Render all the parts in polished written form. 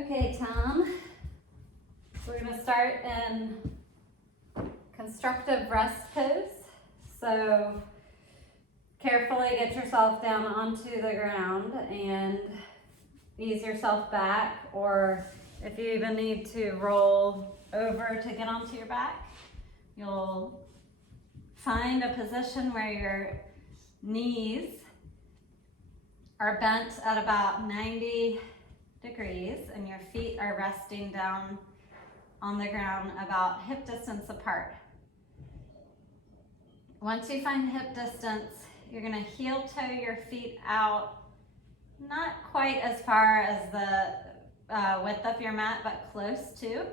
Okay, Tom. So we're going to start in constructive rest pose. So carefully get yourself down onto the ground and ease yourself back, or if you even need to roll over to get onto your back, you'll find a position where your knees are bent at about 90 degrees and your feet are resting down on the ground about hip distance apart. Once you find hip distance, you're going to heel toe your feet out, not quite as far as the width of your mat, but close to.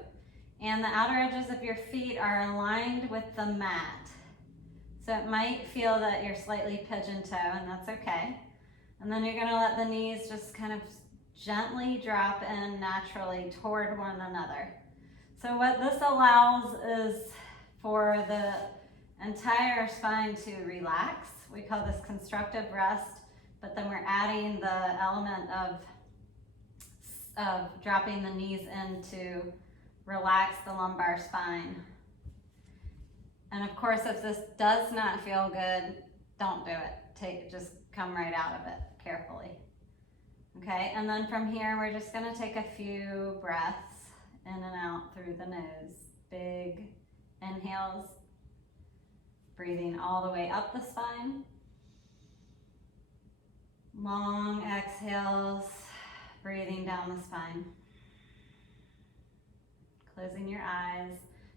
And the outer edges of your feet are aligned with the mat. So it might feel that you're slightly pigeon toe, and that's okay. And then you're going to let the knees just kind of gently drop in naturally toward one another. So what this allows is for the entire spine to relax. We call this constructive rest, but then we're adding the element of dropping the knees in to relax the lumbar spine. And of course, if this does not feel good, don't do it. Just come right out of it carefully. Okay, and then from here, we're just gonna take a few breaths in and out through the nose. Big inhales, breathing all the way up the spine. Long exhales, breathing down the spine. Closing your eyes.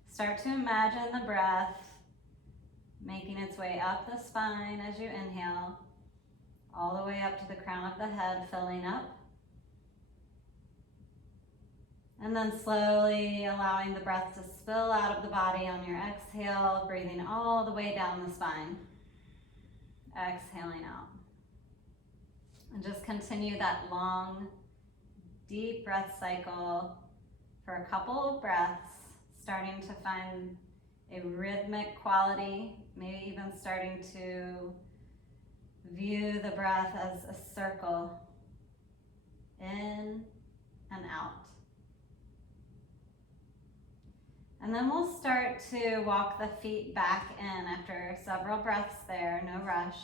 Start to imagine the breath making its way up the spine as you inhale, all the way up to the crown of the head, filling up. And then slowly allowing the breath to spill out of the body on your exhale, breathing all the way down the spine. Exhaling out. And just continue that long, deep breath cycle for a couple of breaths, starting to find a rhythmic quality, maybe even starting to view the breath as a circle, in and out. And then we'll start to walk the feet back in after several breaths there, no rush.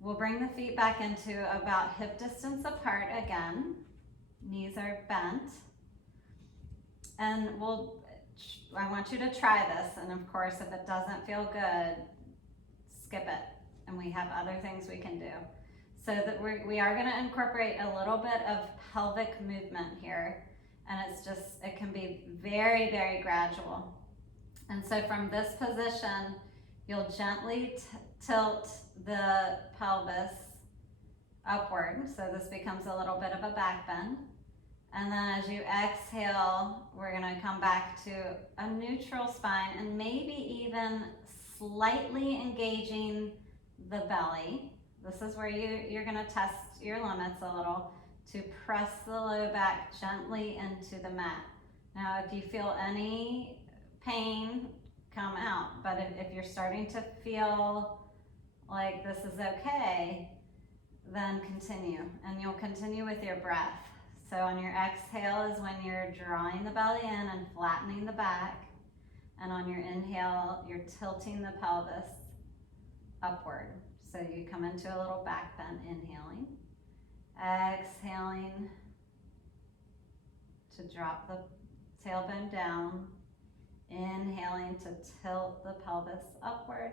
We'll bring the feet back into about hip distance apart again. Knees are bent. And I want you to try this, and of course, if it doesn't feel good, skip it, and we have other things we can do. So that we are gonna incorporate a little bit of pelvic movement here, and it can be very, very gradual. And so from this position, you'll gently tilt the pelvis upward, so this becomes a little bit of a back bend. And then as you exhale, we're gonna come back to a neutral spine and maybe even slightly engaging the belly. This is where you're gonna test your limits a little to press the low back gently into the mat. Now, if you feel any pain, come out. But if you're starting to feel like this is okay, then continue. And you'll continue with your breath. So on your exhale is when you're drawing the belly in and flattening the back. And on your inhale, you're tilting the pelvis upward. So you come into a little back bend, inhaling. Exhaling to drop the tailbone down. Inhaling to tilt the pelvis upward.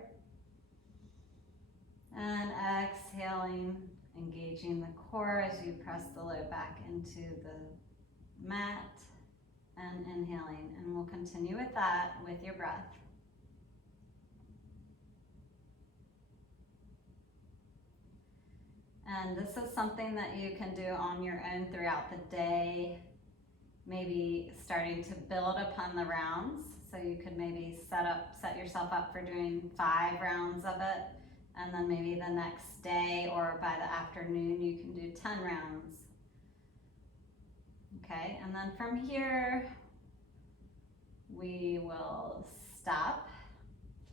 And exhaling, engaging the core as you press the low back into the mat, and inhaling. And we'll continue with that with your breath. And this is something that you can do on your own throughout the day, maybe starting to build upon the rounds. So you could maybe set yourself up for doing 5 rounds of it, and then maybe the next day or by the afternoon you can do 10 rounds. Okay, and then from here we will stop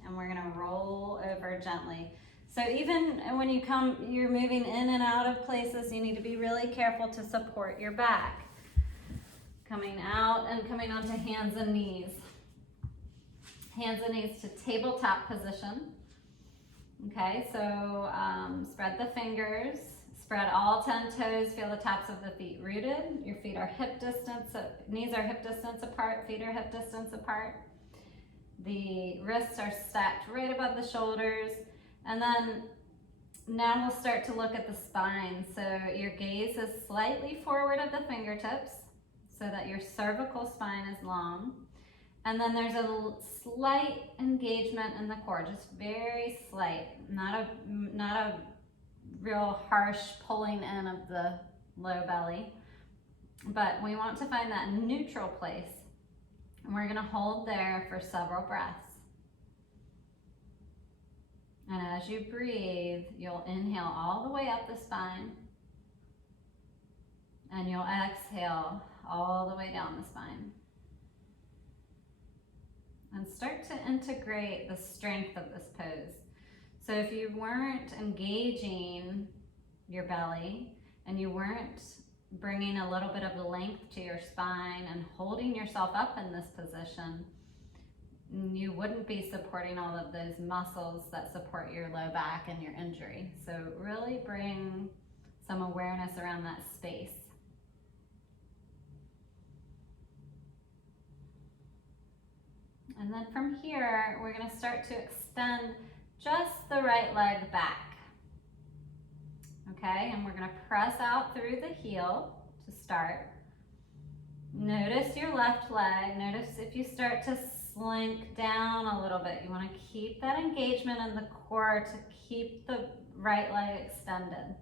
and we're gonna roll over gently. So even when you're moving in and out of places, you need to be really careful to support your back. Coming out and coming onto hands and knees. Hands and knees to tabletop position. Okay, so spread the fingers, spread all 10 toes, feel the tops of the feet rooted. Your feet are hip distance, knees are hip distance apart, feet are hip distance apart. The wrists are stacked right above the shoulders. And then now we'll start to look at the spine. So your gaze is slightly forward of the fingertips so that your cervical spine is long. And then there's a slight engagement in the core, just very slight, not a real harsh pulling in of the low belly. But we want to find that neutral place. And we're gonna hold there for several breaths. And as you breathe, you'll inhale all the way up the spine. And you'll exhale all the way down the spine. And start to integrate the strength of this pose. So if you weren't engaging your belly and you weren't bringing a little bit of length to your spine and holding yourself up in this position, you wouldn't be supporting all of those muscles that support your low back and your injury. So really bring some awareness around that space. And then from here, we're going to start to extend just the right leg back. Okay, and we're going to press out through the heel to start. Notice your left leg. Notice if you start to slink down a little bit. You want to keep that engagement in the core to keep the right leg extended.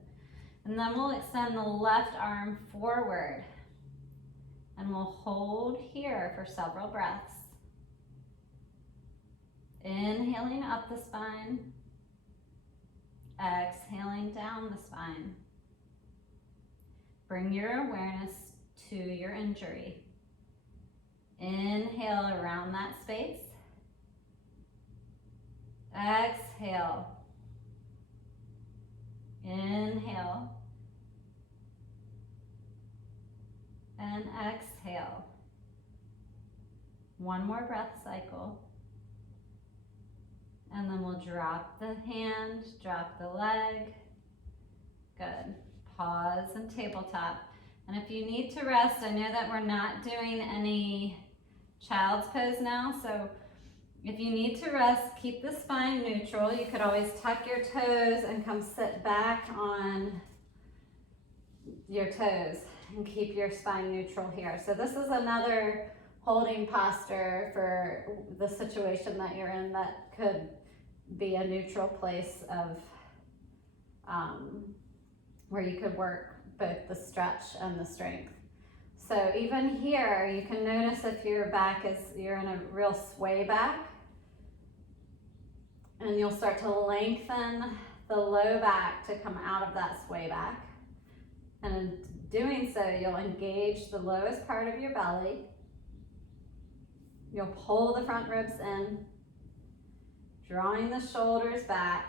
And then we'll extend the left arm forward. And we'll hold here for several breaths. Inhaling up the spine, exhaling down the spine. Bring your awareness to your injury. Inhale around that space. Exhale. Inhale. And exhale. One more breath cycle. And then we'll drop the hand, drop the leg. Good. Pause and tabletop. And if you need to rest, I know that we're not doing any child's pose now, so if you need to rest, keep the spine neutral. You could always tuck your toes and come sit back on your toes and keep your spine neutral here. So this is another holding posture for the situation that you're in that could be a neutral place of where you could work both the stretch and the strength. So even here, you can notice if your back is, you're in a real sway back, and you'll start to lengthen the low back to come out of that sway back. And in doing so, you'll engage the lowest part of your belly. You'll pull the front ribs in, drawing the shoulders back.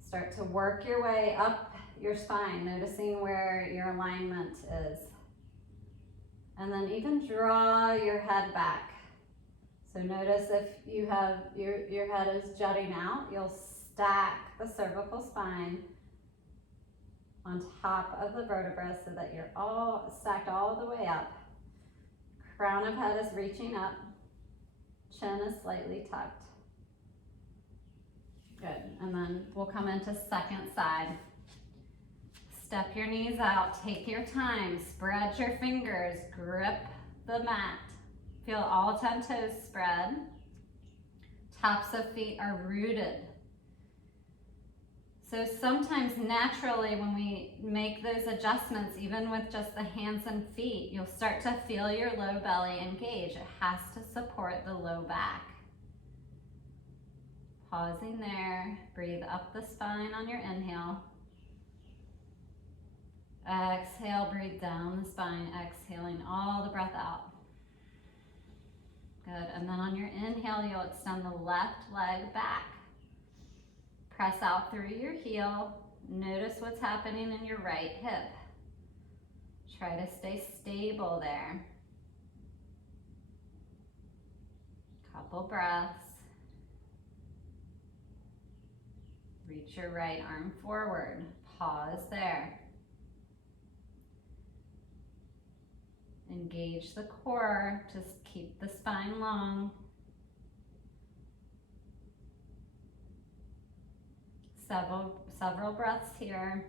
Start to work your way up your spine, noticing where your alignment is. And then even draw your head back. So notice if you have, your head is jutting out, you'll stack the cervical spine on top of the vertebra so that you're all stacked all the way up. Crown of head is reaching up, chin is slightly tucked. Good, and then we'll come into second side. Step your knees out, take your time, spread your fingers, grip the mat. Feel all 10 toes spread. Tops of feet are rooted. So sometimes naturally when we make those adjustments, even with just the hands and feet, you'll start to feel your low belly engage. It has to support the low back. Pausing there, breathe up the spine on your inhale. Exhale, breathe down the spine, exhaling all the breath out. Good, and then on your inhale, you'll extend the left leg back. Press out through your heel. Notice what's happening in your right hip. Try to stay stable there. Couple breaths. Reach your right arm forward. Pause there. Engage the core. Just keep the spine long. Several breaths here.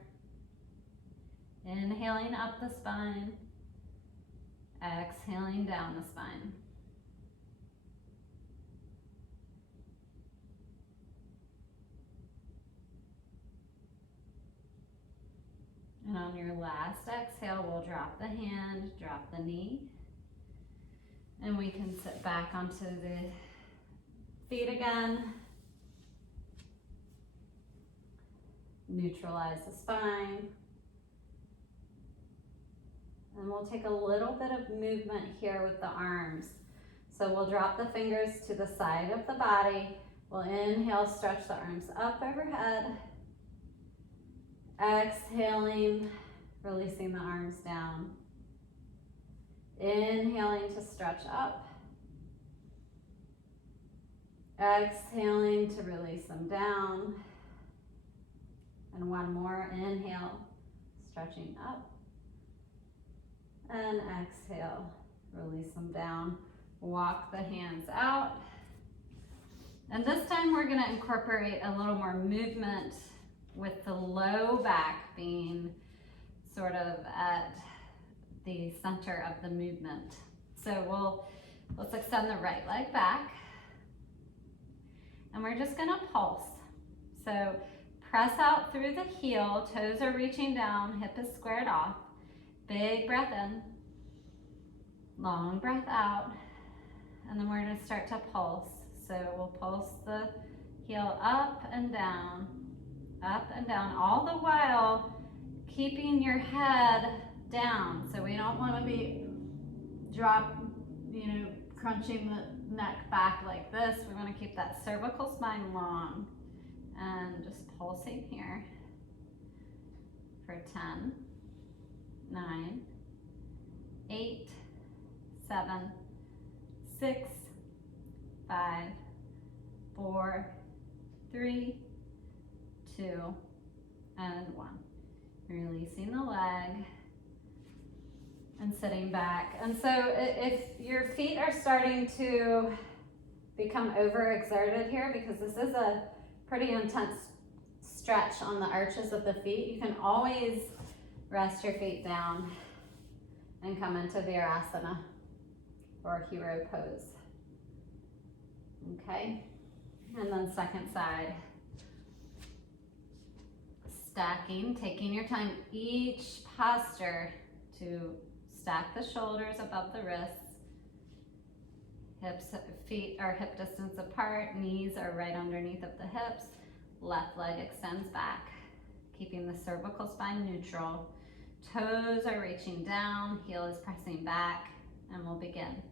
Inhaling up the spine. Exhaling down the spine. And on your last exhale, we'll drop the hand, drop the knee. And we can sit back onto the feet again. Neutralize the spine. And we'll take a little bit of movement here with the arms. So we'll drop the fingers to the side of the body. We'll inhale, stretch the arms up overhead. Exhaling, releasing the arms down. Inhaling to stretch up. Exhaling to release them down. And one more, inhale, stretching up. And exhale, release them down. Walk the hands out. And this time we're gonna incorporate a little more movement with the low back being sort of at the center of the movement. So let's extend the right leg back. And we're just gonna pulse. So press out through the heel, toes are reaching down, hip is squared off. Big breath in, long breath out, and then we're gonna start to pulse. So we'll pulse the heel up and down, all the while keeping your head down. So we don't wanna be crunching the neck back like this. We wanna keep that cervical spine long and just pulsing here for 10, 9, 8, 7, 6, 5, 4, 3, 2, and 1. Releasing the leg and sitting back. And so if your feet are starting to become overexerted here, because this is a pretty intense stretch on the arches of the feet, you can always rest your feet down and come into Virasana or hero pose. Okay, and then second side. Stacking, taking your time each posture to stack the shoulders above the wrists. Feet are hip distance apart, knees are right underneath of the hips. Left leg extends back, keeping the cervical spine neutral. Toes are reaching down, heel is pressing back, and we'll begin.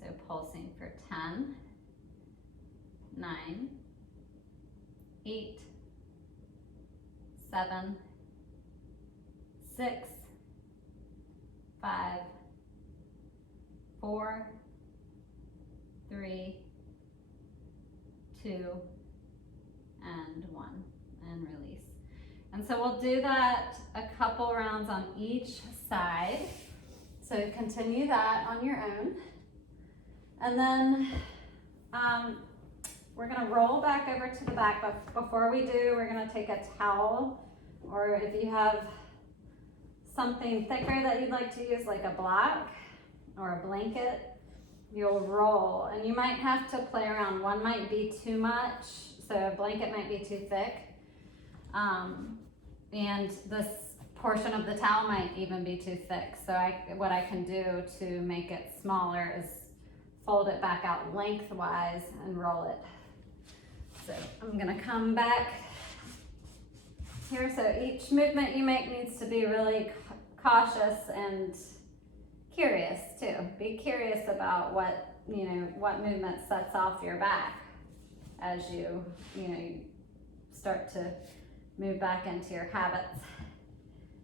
So pulsing for 10, 9, 8, 7, 6, 5, 4, 3, 2, and 1, and release. And so we'll do that a couple rounds on each side. So continue that on your own. And then we're gonna roll back over to the back, but before we do, we're gonna take a towel, or if you have something thicker that you'd like to use, like a block or a blanket, you'll roll. And you might have to play around. One might be too much, so a blanket might be too thick. And this portion of the towel might even be too thick. So what I can do to make it smaller is fold it back out lengthwise and roll it. So I'm gonna come back here. So each movement you make needs to be really cautious and curious too. Be curious about what movement sets off your back as you start to move back into your habits.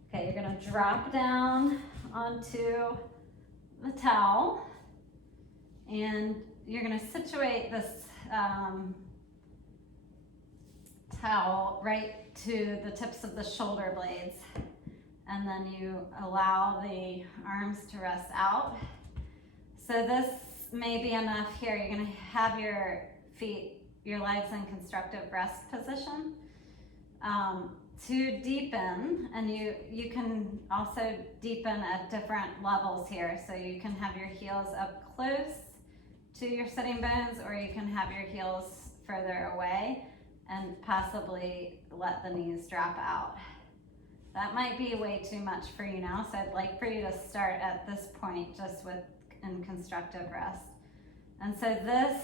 Okay, you're gonna drop down onto the towel, and you're going to situate this towel right to the tips of the shoulder blades, and then you allow the arms to rest out. So this may be enough here. You're going to have your feet, your legs in constructive rest position. To deepen, and you can also deepen at different levels here. So you can have your heels up close to your sitting bones, or you can have your heels further away and possibly let the knees drop out. That might be way too much for you now, so I'd like for you to start at this point just in constructive rest. And so this,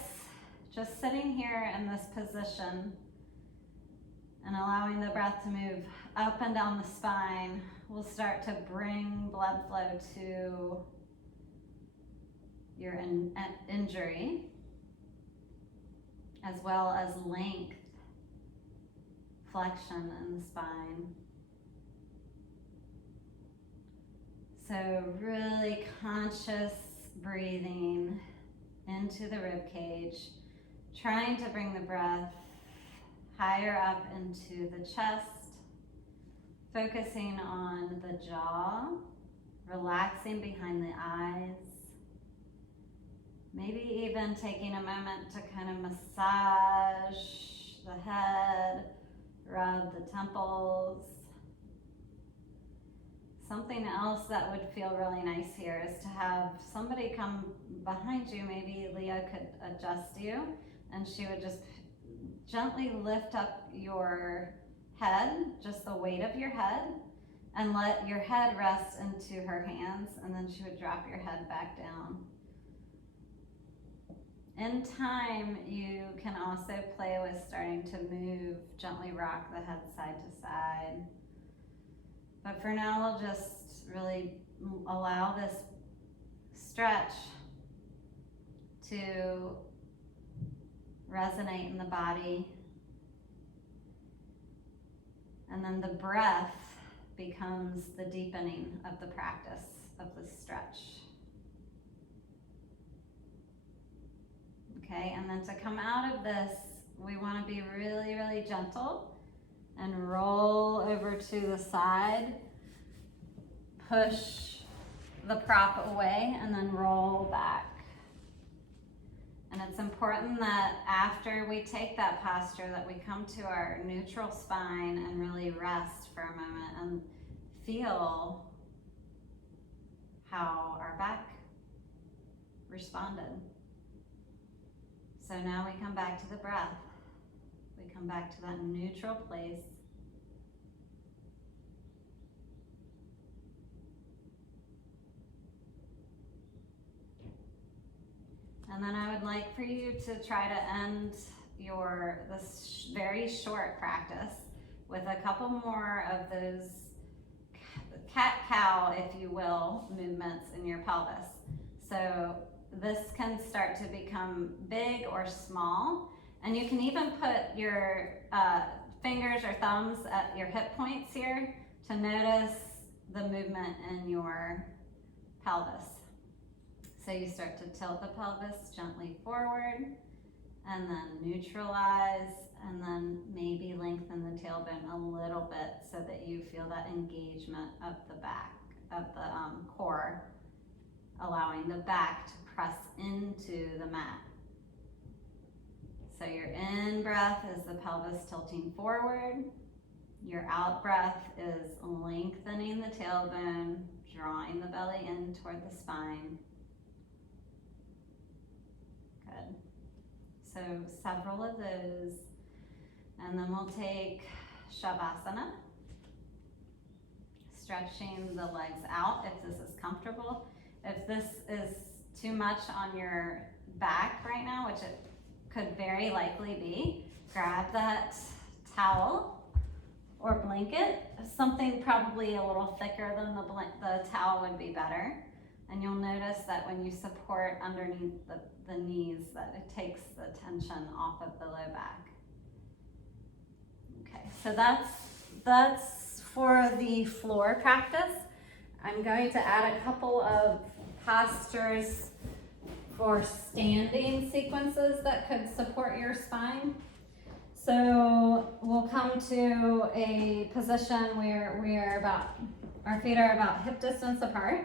just sitting here in this position and allowing the breath to move up and down the spine will start to bring blood flow to your injury, as well as length, flexion in the spine. So really conscious breathing into the rib cage, trying to bring the breath higher up into the chest, focusing on the jaw, relaxing behind the eyes, maybe even taking a moment to kind of massage the head, rub the temples. Something else that would feel really nice here is to have somebody come behind you. Maybe Leah could adjust you, and she would just gently lift up your head, just the weight of your head, and let your head rest into her hands, and then she would drop your head back down. In time, you can also play with starting to move, gently rock the head side to side. But for now, we'll just really allow this stretch to resonate in the body. And then the breath becomes the deepening of the practice of the stretch. Okay, and then to come out of this, we want to be really, really gentle and roll over to the side, push the prop away, and then roll back. And it's important that after we take that posture that we come to our neutral spine and really rest for a moment and feel how our back responded. So now we come back to the breath. We come back to that neutral place. And then I would like for you to try to end this very short practice with a couple more of those cat-cow, if you will, movements in your pelvis. So this can start to become big or small, and you can even put your fingers or thumbs at your hip points here to notice the movement in your pelvis. So you start to tilt the pelvis gently forward, and then neutralize, and then maybe lengthen the tailbone a little bit so that you feel that engagement of the back, of the core, allowing the back to press into the mat. So your in breath is the pelvis tilting forward. Your out breath is lengthening the tailbone, drawing the belly in toward the spine. Good. So several of those. And then we'll take Shavasana, stretching the legs out if this is comfortable. If this is too much on your back right now, which it could very likely be, grab that towel or blanket. Something probably a little thicker than the towel would be better. And you'll notice that when you support underneath the knees, that it takes the tension off of the low back. Okay, so that's for the floor practice. I'm going to add a couple of postures for standing sequences that could support your spine. So we'll come to a position where our feet are about hip distance apart.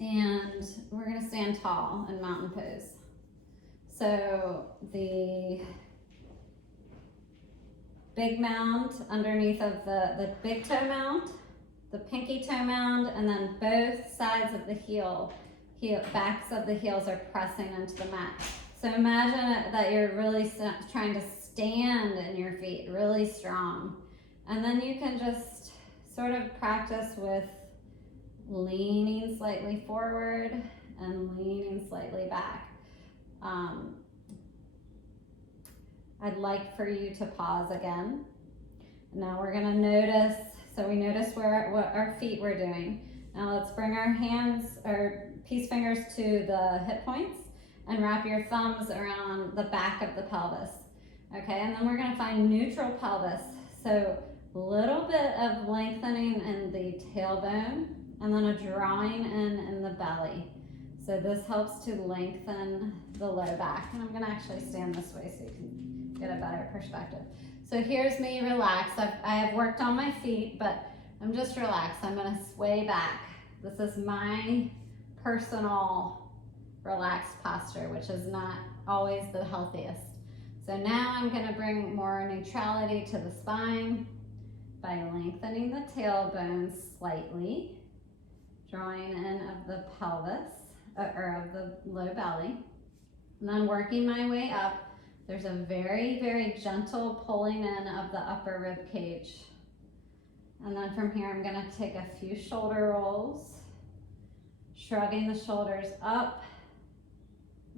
And we're gonna stand tall in mountain pose. So the big mound underneath of the big toe mound, the pinky toe mound, and then both sides of the backs of the heels are pressing into the mat. So imagine that you're really trying to stand in your feet, really strong. And then you can just sort of practice with leaning slightly forward and leaning slightly back. I'd like for you to pause again. Now we're gonna notice, so we notice what our feet we're doing. Now let's bring our hands, our peace fingers to the hip points and wrap your thumbs around the back of the pelvis. Okay, and then we're gonna find neutral pelvis. So a little bit of lengthening in the tailbone and then a drawing in the belly. So this helps to lengthen the low back. And I'm gonna actually stand this way so you can get a better perspective. So here's me relaxed. I have worked on my feet, but I'm just relaxed. I'm gonna sway back. This is my personal relaxed posture, which is not always the healthiest. So now I'm gonna bring more neutrality to the spine by lengthening the tailbone slightly, drawing in of the pelvis, or of the low belly, and then working my way up. There's a very, very gentle pulling in of the upper rib cage. And then from here, I'm gonna take a few shoulder rolls, shrugging the shoulders up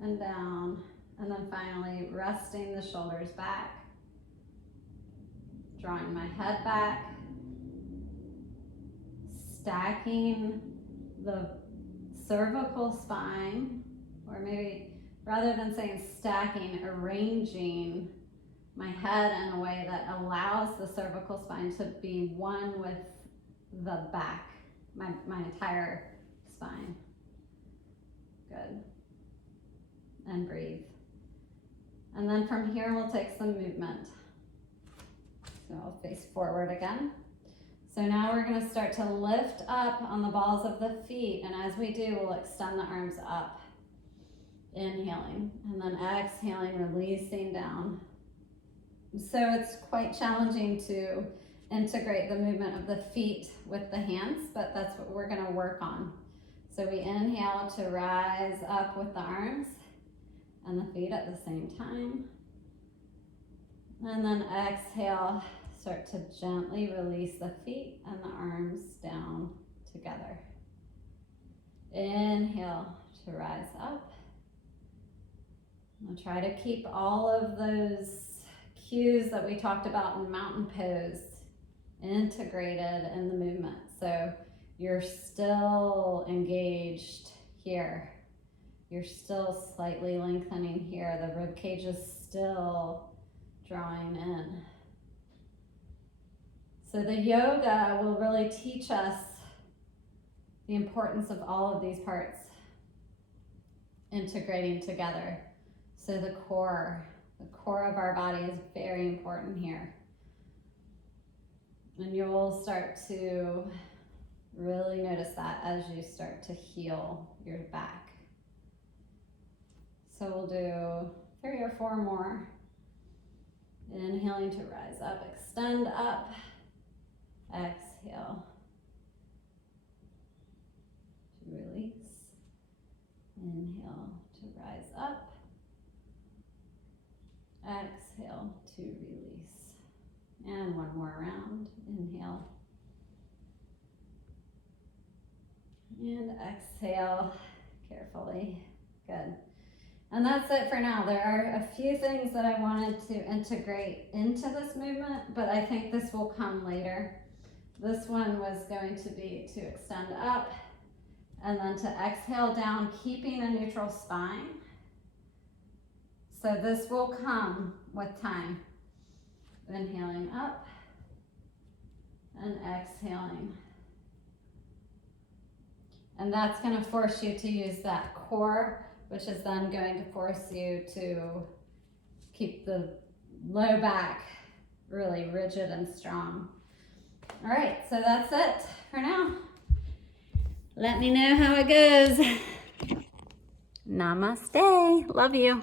and down, and then finally resting the shoulders back, drawing my head back, stacking the cervical spine, or maybe rather than saying stacking, arranging my head in a way that allows the cervical spine to be one with the back, my entire spine. Good. And breathe. And then from here, we'll take some movement. So I'll face forward again. So now we're gonna start to lift up on the balls of the feet, and as we do, we'll extend the arms up. Inhaling, and then exhaling, releasing down. So it's quite challenging to integrate the movement of the feet with the hands, but that's what we're gonna work on. So we inhale to rise up with the arms and the feet at the same time. And then exhale, start to gently release the feet and the arms down together. Inhale to rise up. I'll try to keep all of those cues that we talked about in mountain pose integrated in the movement. So you're still engaged here. You're still slightly lengthening here. The rib cage is still drawing in. So the yoga will really teach us the importance of all of these parts integrating together. So the core of our body is very important here. And you'll start to really notice that as you start to heal your back. So we'll do 3 or 4 more. Inhaling to rise up, extend up, exhale to release, inhale to rise up, exhale to release. And one more round, inhale. And exhale carefully, good. And that's it for now. There are a few things that I wanted to integrate into this movement, but I think this will come later. This one was going to be to extend up and then to exhale down, keeping a neutral spine. So this will come with time. Inhaling up and exhaling And that's gonna force you to use that core, which is then going to force you to keep the low back really rigid and strong. All right, so that's it for now. Let me know how it goes. Namaste. Love you.